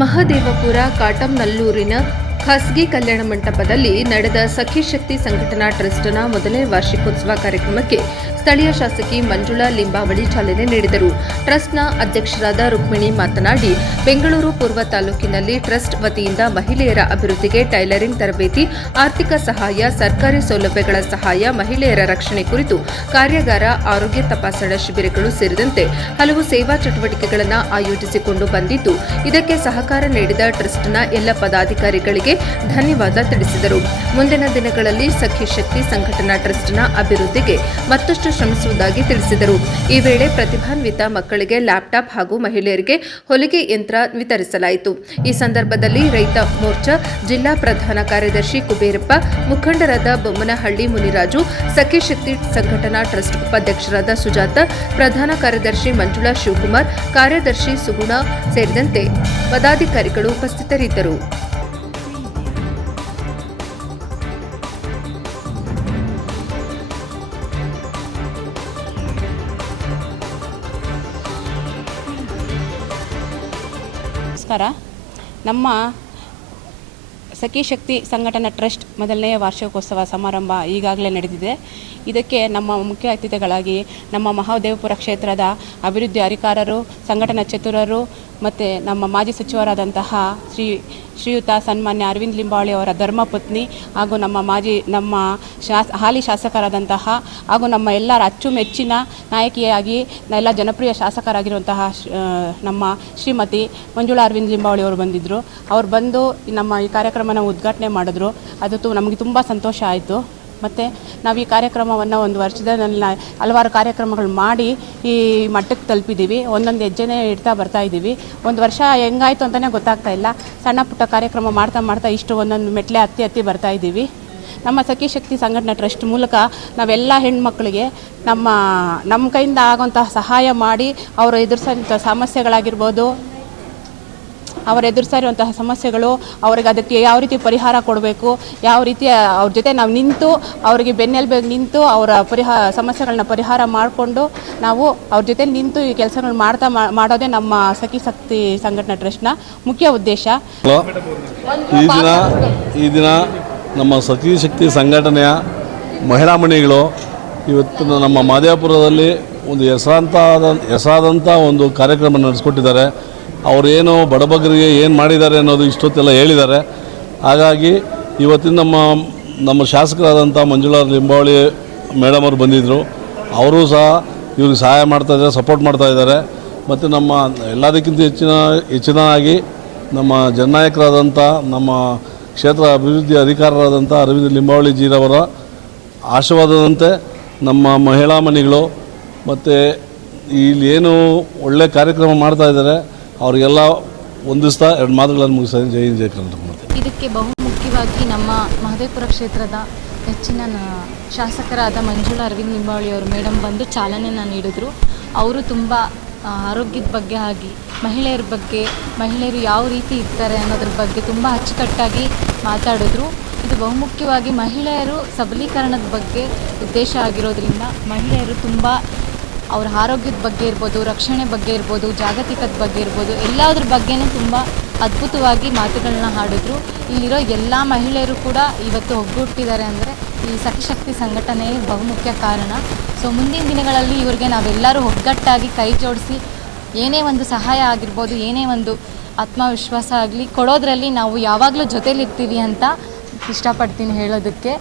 ಮಹದೇವಪುರ ಕಾಟಂನಲ್ಲೂರಿನ ಖಾಸಗಿ ಕಲ್ಯಾಣ ಮಂಟಪದಲ್ಲಿ ನಡೆದ ಸಖಿ ಶಕ್ತಿ ಸಂಘಟನಾ ಟ್ರಸ್ಟ್ನ ಮೊದಲನೇ ವಾರ್ಷಿಕೋತ್ಸವ ಕಾರ್ಯಕ್ರಮಕ್ಕೆ ಸ್ಥಳೀಯ ಶಾಸಕಿ ಮಂಜುಳಾ ಲಿಂಬಾವಳಿ ಚಾಲನೆ ನೀಡಿದರು. ಟ್ರಸ್ಟ್ನ ಅಧ್ಯಕ್ಷರಾದ ರುಕ್ಮಿಣಿ ಮಾತನಾಡಿ, ಬೆಂಗಳೂರು ಪೂರ್ವ ತಾಲೂಕಿನಲ್ಲಿ ಟ್ರಸ್ಟ್ ವತಿಯಿಂದ ಮಹಿಳೆಯರ ಅಭಿವೃದ್ಧಿಗೆ ಟೈಲರಿಂಗ್ ತರಬೇತಿ, ಆರ್ಥಿಕ ಸಹಾಯ, ಸರ್ಕಾರಿ ಸೌಲಭ್ಯಗಳ ಸಹಾಯ, ಮಹಿಳೆಯರ ರಕ್ಷಣೆ ಕುರಿತು ಕಾರ್ಯಾಗಾರ, ಆರೋಗ್ಯ ತಪಾಸಣಾ ಶಿಬಿರಗಳು ಸೇರಿದಂತೆ ಹಲವು ಸೇವಾ ಚಟುವಟಿಕೆಗಳನ್ನು ಆಯೋಜಿಸಿಕೊಂಡು ಬಂದಿದ್ದು, ಇದಕ್ಕೆ ಸಹಕಾರ ನೀಡಿದ ಟ್ರಸ್ಟ್ನ ಎಲ್ಲ ಪದಾಧಿಕಾರಿಗಳಿಗೆ ಧನ್ಯವಾದ ತಿಳಿಸಿದರು. ಮುಂದಿನ ದಿನಗಳಲ್ಲಿ ಸಖಿ ಶಕ್ತಿ ಸಂಘಟನಾ ಟ್ರಸ್ಟ್ನ ಅಭಿವೃದ್ಧಿಗೆ ಮತ್ತಷ್ಟು ಶ್ರಮಿಸುವುದಾಗಿ ತಿಳಿಸಿದರು. ಈ ವೇಳೆ ಪ್ರತಿಭಾನ್ವಿತ ಮಕ್ಕಳಿಗೆ ಲ್ಯಾಪ್ಟಾಪ್ ಹಾಗೂ ಮಹಿಳೆಯರಿಗೆ ಹೊಲಿಗೆ ಯಂತ್ರ ವಿತರಿಸಲಾಯಿತು. ಈ ಸಂದರ್ಭದಲ್ಲಿ ರೈತ ಮೋರ್ಚಾ ಜಿಲ್ಲಾ ಪ್ರಧಾನ ಕಾರ್ಯದರ್ಶಿ ಕುಬೇರಪ್ಪ, ಮುಖಂಡರಾದ ಬೊಮ್ಮನಹಳ್ಳಿ ಮುನಿರಾಜು, ಸಖಿ ಶಕ್ತಿ ಸಂಘಟನಾ ಟ್ರಸ್ಟ್ ಉಪಾಧ್ಯಕ್ಷರಾದ ಸುಜಾತ, ಪ್ರಧಾನ ಕಾರ್ಯದರ್ಶಿ ಮಂಜುಳಾ ಶಿವಕುಮಾರ್, ಕಾರ್ಯದರ್ಶಿ ಸುಗುಣ ಸೇರಿದಂತೆ ಪದಾಧಿಕಾರಿಗಳು ಉಪಸ್ಥಿತರಿದ್ದರು. ನಮಸ್ಕಾರ. ನಮ್ಮ ಸಖಿ ಶಕ್ತಿ ಸಂಘಟನಾ ಟ್ರಸ್ಟ್ ಮೊದಲನೆಯ ವಾರ್ಷಿಕೋತ್ಸವ ಸಮಾರಂಭ ಈಗಾಗಲೇ ನಡೆದಿದೆ. ಇದಕ್ಕೆ ನಮ್ಮ ಮುಖ್ಯ ಅತಿಥಿಗಳಾಗಿ ನಮ್ಮ ಮಹದೇವಪುರ ಕ್ಷೇತ್ರದ ಅಭಿವೃದ್ಧಿ ಅಧಿಕಾರರು, ಸಂಘಟನಾ ಚತುರರು ಮತ್ತು ನಮ್ಮ ಮಾಜಿ ಸಚಿವರಾದಂತಹ ಶ್ರೀಯುತ ಸನ್ಮಾನ್ಯ ಅರವಿಂದ್ ಲಿಂಬಾವಳಿ ಅವರ ಧರ್ಮಪತ್ನಿ ಹಾಗೂ ನಮ್ಮ ಹಾಲಿ ಶಾಸಕರಾದಂತಹ ಹಾಗೂ ನಮ್ಮ ಎಲ್ಲರ ಅಚ್ಚುಮೆಚ್ಚಿನ ನಾಯಕಿಯಾಗಿ ಎಲ್ಲ ಜನಪ್ರಿಯ ಶಾಸಕರಾಗಿರುವಂತಹ ನಮ್ಮ ಶ್ರೀಮತಿ ಮಂಜುಳಾ ಅರವಿಂದ್ ಲಿಂಬಾವಳಿ ಅವರು ಬಂದಿದ್ದರು. ಅವ್ರು ಬಂದು ನಮ್ಮ ಈ ಕಾರ್ಯಕ್ರಮನ ಉದ್ಘಾಟನೆ ಮಾಡಿದ್ರು. ಅದು ನಮಗೆ ತುಂಬ ಸಂತೋಷ ಆಯಿತು. ಮತ್ತು ನಾವು ಈ ಕಾರ್ಯಕ್ರಮವನ್ನು ಒಂದು ವರ್ಷದಲ್ಲಿ ಹಲವಾರು ಕಾರ್ಯಕ್ರಮಗಳು ಮಾಡಿ ಈ ಮಟ್ಟಕ್ಕೆ ತಲುಪಿದ್ದೀವಿ. ಒಂದೊಂದು ಹೆಜ್ಜೆನೇ ಇಡ್ತಾ ಬರ್ತಾ ಇದ್ದೀವಿ. ಒಂದು ವರ್ಷ ಹೆಂಗಾಯಿತು ಅಂತಲೇ ಗೊತ್ತಾಗ್ತಾ ಇಲ್ಲ. ಸಣ್ಣ ಪುಟ್ಟ ಕಾರ್ಯಕ್ರಮ ಮಾಡ್ತಾ ಇಷ್ಟು ಒಂದೊಂದು ಮೆಟ್ಲೆ ಹತ್ತಿ ಬರ್ತಾ ಇದ್ದೀವಿ. ನಮ್ಮ ಸಖಿ ಶಕ್ತಿ ಸಂಘಟನಾ ಟ್ರಸ್ಟ್ ಮೂಲಕ ನಾವೆಲ್ಲ ಹೆಣ್ಮಕ್ಳಿಗೆ ನಮ್ಮ ಕೈಯಿಂದ ಆಗುವಂತಹ ಸಹಾಯ ಮಾಡಿ ಅವರು ಎದುರಿಸೋಂಥ ಸಮಸ್ಯೆಗಳು ಅವ್ರಿಗೆ ಅದಕ್ಕೆ ಯಾವ ರೀತಿ ಪರಿಹಾರ ಕೊಡಬೇಕು, ಯಾವ ರೀತಿ ಅವ್ರ ಜೊತೆ ನಾವು ನಿಂತು ಅವರಿಗೆ ಬೆನ್ನೆಲುಬಾಗಿ ನಿಂತು ಅವರ ಸಮಸ್ಯೆಗಳನ್ನ ಪರಿಹಾರ ಮಾಡಿಕೊಂಡು ನಾವು ಅವ್ರ ಜೊತೆ ನಿಂತು ಈ ಕೆಲಸಗಳನ್ನ ಮಾಡೋದೇ ನಮ್ಮ ಸಖಿ ಶಕ್ತಿ ಸಂಘಟನಾ ಟ್ರಸ್ಟ್ನ ಮುಖ್ಯ ಉದ್ದೇಶ. ಈ ದಿನ ನಮ್ಮ ಸಖಿ ಶಕ್ತಿ ಸಂಘಟನೆಯ ಮಹಿಳಾ ಮಣಿಗಳು ಇವತ್ತು ನಮ್ಮ ಮಹದೇವಪುರದಲ್ಲಿ ಒಂದು ಹೆಸರಾದಂಥ ಒಂದು ಕಾರ್ಯಕ್ರಮ ನಡೆಸ್ಕೊಟ್ಟಿದ್ದಾರೆ. ಅವರೇನು ಬಡಬಗರಿಗೆ ಏನು ಮಾಡಿದ್ದಾರೆ ಅನ್ನೋದು ಇಷ್ಟೊತ್ತೆಲ್ಲ ಹೇಳಿದ್ದಾರೆ. ಹಾಗಾಗಿ ಇವತ್ತಿನ ನಮ್ಮ ಶಾಸಕರಾದಂಥ ಮಂಜುಳಾ ಲಿಂಬಾವಳಿ ಮೇಡಮ್ ಅವರು ಬಂದಿದ್ದರು. ಅವರು ಸಹ ಇವ್ರಿಗೆ ಸಹಾಯ ಮಾಡ್ತಾಯಿದ್ದಾರೆ, ಸಪೋರ್ಟ್ ಮಾಡ್ತಾಯಿದ್ದಾರೆ. ಮತ್ತು ನಮ್ಮ ಎಲ್ಲದಕ್ಕಿಂತ ಹೆಚ್ಚಿನಾಗಿ ನಮ್ಮ ಜನನಾಯಕರಾದಂಥ ನಮ್ಮ ಕ್ಷೇತ್ರ ಅಭಿವೃದ್ಧಿ ಅಧಿಕಾರರಾದಂಥ ಅರವಿಂದ್ ಲಿಂಬಾವಳಿ ಜೀರವರ ಆಶೀರ್ವಾದದಂತೆ ನಮ್ಮ ಮಹಿಳಾ ಮಣಿಗಳು ಮತ್ತು ಇಲ್ಲಿ ಏನು ಒಳ್ಳೆ ಕಾರ್ಯಕ್ರಮ ಮಾಡ್ತಾಯಿದ್ದಾರೆ ಅವರಿಗೆಲ್ಲ ಒಂದಿಸ್ತಾ ಎರಡು ಮಾತುಗಳನ್ನು ಮುಗಿಸ್ತಾ ಜೈ ಹಿಂದ್ ಜೈ ಕರ್ನಾಟಕ. ಇದಕ್ಕೆ ಬಹುಮುಖ್ಯವಾಗಿ ನಮ್ಮ ಮಹದೇವಪುರ ಕ್ಷೇತ್ರದ ಹೆಚ್ಚಿನ ಶಾಸಕರಾದ ಮಂಜುಳಾ ಅರವಿಂದ್ ಲಿಂಬಾವಳಿ ಅವರು ಮೇಡಮ್ ಬಂದು ಚಾಲನೆಯನ್ನು ನೀಡಿದರು. ಅವರು ತುಂಬ ಆರೋಗ್ಯದ ಬಗ್ಗೆ ಆಗಿ ಮಹಿಳೆಯರ ಬಗ್ಗೆ, ಮಹಿಳೆಯರು ಯಾವ ರೀತಿ ಇರ್ತಾರೆ ಅನ್ನೋದ್ರ ಬಗ್ಗೆ ತುಂಬ ಅಚ್ಚುಕಟ್ಟಾಗಿ ಮಾತಾಡಿದ್ರು. ಇದು ಬಹುಮುಖ್ಯವಾಗಿ ಮಹಿಳೆಯರು ಸಬಲೀಕರಣದ ಬಗ್ಗೆ ಉದ್ದೇಶ ಆಗಿರೋದ್ರಿಂದ ಮಹಿಳೆಯರು ತುಂಬ ಅವ್ರ ಆರೋಗ್ಯದ ಬಗ್ಗೆ ಇರ್ಬೋದು, ರಕ್ಷಣೆ ಬಗ್ಗೆ ಇರ್ಬೋದು, ಜಾಗತಿಕದ ಬಗ್ಗೆ ಇರ್ಬೋದು, ಎಲ್ಲದ್ರ ಬಗ್ಗೆನೂ ತುಂಬ ಅದ್ಭುತವಾಗಿ ಮಾತುಗಳನ್ನ ಆಡಿದ್ರು. ಇಲ್ಲಿರೋ ಎಲ್ಲ ಮಹಿಳೆಯರು ಕೂಡ ಇವತ್ತು ಒಗ್ಗೂಡ್ತಿದ್ದಾರೆ ಅಂದರೆ ಈ ಸಖಿ ಶಕ್ತಿ ಸಂಘಟನೆ ಬಹುಮುಖ್ಯ ಕಾರಣ. ಸೊ ಮುಂದಿನ ದಿನಗಳಲ್ಲಿ ಇವ್ರಿಗೆ ನಾವೆಲ್ಲರೂ ಒಗ್ಗಟ್ಟಾಗಿ ಕೈ ಜೋಡಿಸಿ ಏನೇ ಒಂದು ಸಹಾಯ ಆಗಿರ್ಬೋದು, ಏನೇ ಒಂದು ಆತ್ಮವಿಶ್ವಾಸ ಆಗಲಿ ಕೊಡೋದ್ರಲ್ಲಿ ನಾವು ಯಾವಾಗಲೂ ಜೊತೆಲಿರ್ತೀವಿ ಅಂತ ಇಷ್ಟಪಡ್ತೀನಿ ಹೇಳೋದಕ್ಕೆ.